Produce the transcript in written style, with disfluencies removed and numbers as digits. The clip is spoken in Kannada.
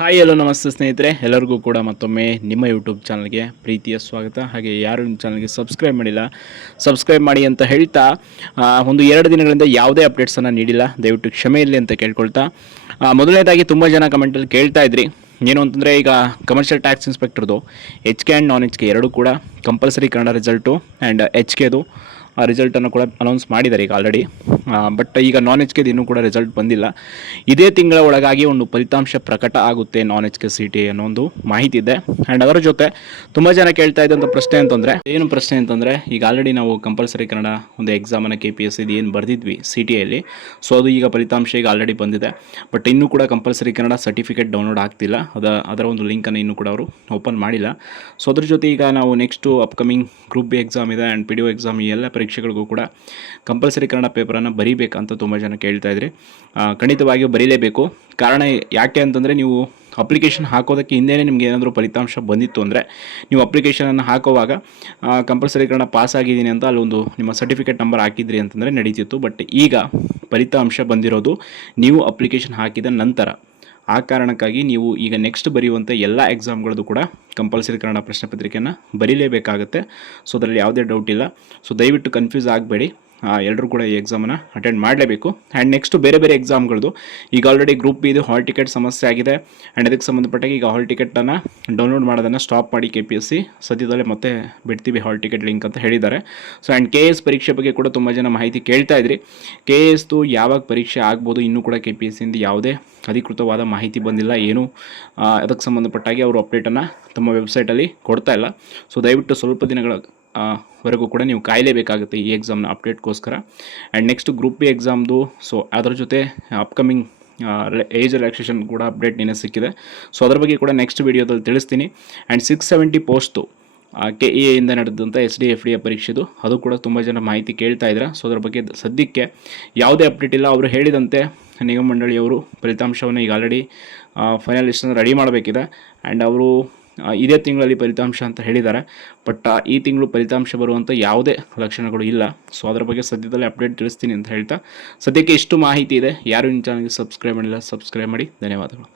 ಹಾಯ್ ಹಲೋ ನಮಸ್ತೆ ಸ್ನೇಹಿತರೆ, ಎಲ್ಲರಿಗೂ ಕೂಡ ಮತ್ತೊಮ್ಮೆ ನಿಮ್ಮ ಯೂಟ್ಯೂಬ್ ಚಾನಲ್ಗೆ ಪ್ರೀತಿಯ ಸ್ವಾಗತ. ಹಾಗೆ ಯಾರು ನಿಮ್ಮ ಚಾನಲ್ಗೆ ಸಬ್ಸ್ಕ್ರೈಬ್ ಮಾಡಿಲ್ಲ ಸಬ್ಸ್ಕ್ರೈಬ್ ಮಾಡಿ ಅಂತ ಹೇಳ್ತಾ, ಒಂದು 2 ದಿನಗಳಿಂದ ಯಾವುದೇ ಅಪ್ಡೇಟ್ಸನ್ನು ನೀಡಿಲ್ಲ, ದಯವಿಟ್ಟು ಕ್ಷಮೆ ಇರಲಿ ಅಂತ ಕೇಳ್ಕೊಳ್ತಾ, ಮೊದಲನೇದಾಗಿ ತುಂಬ ಜನ ಕಮೆಂಟಲ್ಲಿ ಕೇಳ್ತಾ ಇದ್ರಿ ಏನು ಅಂತಂದರೆ, ಈಗ ಕಮರ್ಷಿಯಲ್ ಟ್ಯಾಕ್ಸ್ ಇನ್ಸ್ಪೆಕ್ಟರ್ದು H K and non H K ಎರಡೂ ಕೂಡ compulsory Kannada result and H ಕೆದು ಆ ರಿಸಲ್ಟನ್ನು ಕೂಡ ಅನೌನ್ಸ್ ಮಾಡಿದ್ದಾರೆ ಈಗ ಆಲ್ರೆಡಿ. ಬಟ್ ಈಗ ನಾನ್ ಎಚ್ ಕೆದು ಇನ್ನೂ ಕೂಡ ರಿಸಲ್ಟ್ ಬಂದಿಲ್ಲ. ಇದೇ ತಿಂಗಳ ಒಳಗಾಗಿ ಒಂದು ಫಲಿತಾಂಶ ಪ್ರಕಟ ಆಗುತ್ತೆ ನಾನ್ ಎಚ್ ಕೆ ಸಿ ಟಿ ಅನ್ನೋ ಒಂದು ಮಾಹಿತಿ ಇದೆ. ಆ್ಯಂಡ್ ಅದರ ಜೊತೆ ತುಂಬ ಜನ ಕೇಳ್ತಾ ಇದ್ದಂಥ ಪ್ರಶ್ನೆ ಅಂತಂದರೆ, ಏನು ಪ್ರಶ್ನೆ ಅಂತಂದರೆ, ಈಗ ಆಲ್ರೆಡಿ ನಾವು ಕಂಪಲ್ಸರಿ ಕನ್ನಡ ಒಂದು ಎಕ್ಸಾಮನ್ನು KPSC ಏನು ಬರೆದಿದ್ವಿ ಸಿ ಟಿ ಐಲಿ. ಸೊ ಅದು ಈಗ ಫಲಿತಾಂಶ ಈಗ ಆಲ್ರೆಡಿ ಬಂದಿದೆ. ಬಟ್ ಇನ್ನೂ ಕೂಡ ಕಂಪಲ್ಸರಿ ಕನ್ನಡ ಸರ್ಟಿಫಿಕೇಟ್ ಡೌನ್ಲೋಡ್ ಆಗ್ತಿಲ್ಲ. ಅದರ ಒಂದು ಲಿಂಕನ್ನು ಇನ್ನೂ ಕೂಡ ಅವರು ಓಪನ್ ಮಾಡಿಲ್ಲ. ಸೊ ಅದ್ರ ಜೊತೆ ಈಗ ನಾವು next upcoming group B exam ಇದೆ ಆ್ಯಂಡ್ PDO ಎಕ್ಸಾಮ್, ಈ ಎಲ್ಲ ಪರೀಕ್ಷೆಗಳಿಗೂ ಕೂಡ ಕಂಪಲ್ಸರಿ ಕನ್ನಡ ಪೇಪರನ್ನು ಬರೀಬೇಕಂತ ತುಂಬ ಜನ ಕೇಳ್ತಾ ಇದ್ರಿ. ಖಂಡಿತವಾಗಿಯೂ ಬರೀಲೇಬೇಕು. ಕಾರಣ ಯಾಕೆ ಅಂತಂದರೆ, ನೀವು ಅಪ್ಲಿಕೇಶನ್ ಹಾಕೋದಕ್ಕೆ ಹಿಂದೆ ನಿಮ್ಗೆ ಏನಾದರೂ ಫಲಿತಾಂಶ ಬಂದಿತ್ತು ಅಂದರೆ, ನೀವು ಅಪ್ಲಿಕೇಶನನ್ನು ಹಾಕೋವಾಗ ಕಂಪಲ್ಸರಿ ಕನ್ನಡ ಪಾಸ್ ಆಗಿದ್ದೀನಿ ಅಂತ ಅಲ್ಲೊಂದು ನಿಮ್ಮ ಸರ್ಟಿಫಿಕೇಟ್ ನಂಬರ್ ಹಾಕಿದ್ರಿ ಅಂತಂದರೆ ನಡೀತಿತ್ತು. ಬಟ್ ಈಗ ಫಲಿತಾಂಶ ಬಂದಿರೋದು ನೀವು ಅಪ್ಲಿಕೇಶನ್ ಹಾಕಿದ ನಂತರ. ಆ ಕಾರಣಕ್ಕಾಗಿ ನೀವು ಈಗ ನೆಕ್ಸ್ಟ್ ಬರೆಯುವಂಥ ಎಲ್ಲ ಎಕ್ಸಾಮ್ಗಳದ್ದು ಕೂಡ ಕಂಪಲ್ಸರಿ ಕನ್ನಡ ಪ್ರಶ್ನೆ ಪತ್ರಿಕೆಯನ್ನು ಬರೀಲೇಬೇಕಾಗುತ್ತೆ. ಸೊ ಅದರಲ್ಲಿ ಯಾವುದೇ ಡೌಟ್ ಇಲ್ಲ. ಸೊ ದಯವಿಟ್ಟು ಕನ್ಫ್ಯೂಸ್ ಆಗಬೇಡಿ, ಎಲ್ಲರೂ ಕೂಡ ಈ ಎಕ್ಸಾಮನ್ನು ಅಟೆಂಡ್ ಮಾಡಲೇಬೇಕು. ಆ್ಯಂಡ್ ನೆಕ್ಸ್ಟು ಬೇರೆ ಬೇರೆ ಎಕ್ಸಾಮ್ಗಳದ್ದು ಈಗ ಆಲ್ರೆಡಿ ಗ್ರೂಪ್ ಬಿ ಇದು ಹಾಲ್ ಟಿಕೆಟ್ ಸಮಸ್ಯೆ ಆಗಿದೆ. ಆ್ಯಂಡ್ ಅದಕ್ಕೆ ಸಂಬಂಧಪಟ್ಟಾಗ ಈಗ ಹಾಲ್ ಟಿಕೆಟನ್ನು ಡೌನ್ಲೋಡ್ ಮಾಡೋದನ್ನು ಸ್ಟಾಪ್ ಮಾಡಿ KPSC ಸದ್ಯದಲ್ಲೇ ಮತ್ತೆ ಬಿಡ್ತೀವಿ ಹಾಲ್ ಟಿಕೆಟ್ ಲಿಂಕ್ ಅಂತ ಹೇಳಿದ್ದಾರೆ. ಸೊ ಆ್ಯಂಡ್ KS ಪರೀಕ್ಷೆ ಬಗ್ಗೆ ಕೂಡ ತುಂಬ ಜನ ಮಾಹಿತಿ ಕೇಳ್ತಾ ಇದ್ರಿ. KSದು ಯಾವಾಗ ಪರೀಕ್ಷೆ ಆಗ್ಬೋದು, ಇನ್ನೂ ಕೂಡ KPSCಯಿಂದ ಯಾವುದೇ ಅಧಿಕೃತವಾದ ಮಾಹಿತಿ ಬಂದಿಲ್ಲ. ಏನು ಅದಕ್ಕೆ ಸಂಬಂಧಪಟ್ಟಾಗಿ ಅವರು ಅಪ್ಡೇಟನ್ನು ತಮ್ಮ ವೆಬ್ಸೈಟಲ್ಲಿ ಕೊಡ್ತಾ ಇಲ್ಲ. ಸೊ ದಯವಿಟ್ಟು ಸ್ವಲ್ಪ ದಿನಗಳ ವರೆಗೂ ಕೂಡ ನೀವು ಕಾಯಲೇಬೇಕಾಗುತ್ತೆ ಈ ಎಕ್ಸಾಮ್ನ ಅಪ್ಡೇಟ್ಗೋಸ್ಕರ. ಆ್ಯಂಡ್ ನೆಕ್ಸ್ಟ್ ಗ್ರೂಪ್ ಬಿ ಎಕ್ಸಾಮ್ದು, ಸೊ ಅದರ ಜೊತೆ ಅಪ್ಕಮಿಂಗ್ ಏಜ್ ರಿಲ್ಯಾಕ್ಸೇಷನ್ ಕೂಡ ಅಪ್ಡೇಟ್ ನಿನ್ನೆ ಸಿಕ್ಕಿದೆ. ಸೊ ಅದ್ರ ಬಗ್ಗೆ ಕೂಡ ನೆಕ್ಸ್ಟ್ ವೀಡಿಯೋದಲ್ಲಿ ತಿಳಿಸ್ತೀನಿ. ಆ್ಯಂಡ್ 670 ಪೋಸ್ಟು KEA ಇಂದ ನಡೆದಂಥ SDFD ಪರೀಕ್ಷೆದು, ಅದು ಕೂಡ ತುಂಬ ಜನ ಮಾಹಿತಿ ಕೇಳ್ತಾ ಇದ್ದಾರೆ. ಸೊ ಅದರ ಬಗ್ಗೆ ಸದ್ಯಕ್ಕೆ ಯಾವುದೇ ಅಪ್ಡೇಟ್ ಇಲ್ಲ. ಅವರು ಹೇಳಿದಂತೆ ನಿಗಮ ಮಂಡಳಿಯವರು ಫಲಿತಾಂಶವನ್ನು ಈಗ ಆಲ್ರೆಡಿ ಫೈನಲ್ ಲಿಸ್ಟನ್ನು ರೆಡಿ ಮಾಡಬೇಕಿದೆ. ಆ್ಯಂಡ್ ಅವರು ಇದೇ ತಿಂಗಳಲ್ಲಿ ಫಲಿತಾಂಶ ಅಂತ ಹೇಳಿದ್ದಾರೆ. ಬಟ್ ಈ ತಿಂಗಳು ಫಲಿತಾಂಶ ಬರುವಂಥ ಯಾವುದೇ ಲಕ್ಷಣಗಳು ಇಲ್ಲ. ಸೊ ಅದರ ಬಗ್ಗೆ ಸದ್ಯದಲ್ಲೇ ಅಪ್ಡೇಟ್ ತಿಳಿಸ್ತೀನಿ ಅಂತ ಹೇಳ್ತಾ, ಸದ್ಯಕ್ಕೆ ಇಷ್ಟು ಮಾಹಿತಿ ಇದೆ. ಯಾರು ನಿಮ್ಮ ಚಾನಲ್ಗೆ ಸಬ್ಸ್ಕ್ರೈಬ್ ಮಾಡಿಲ್ಲ ಸಬ್ಸ್ಕ್ರೈಬ್ ಮಾಡಿ. ಧನ್ಯವಾದಗಳು.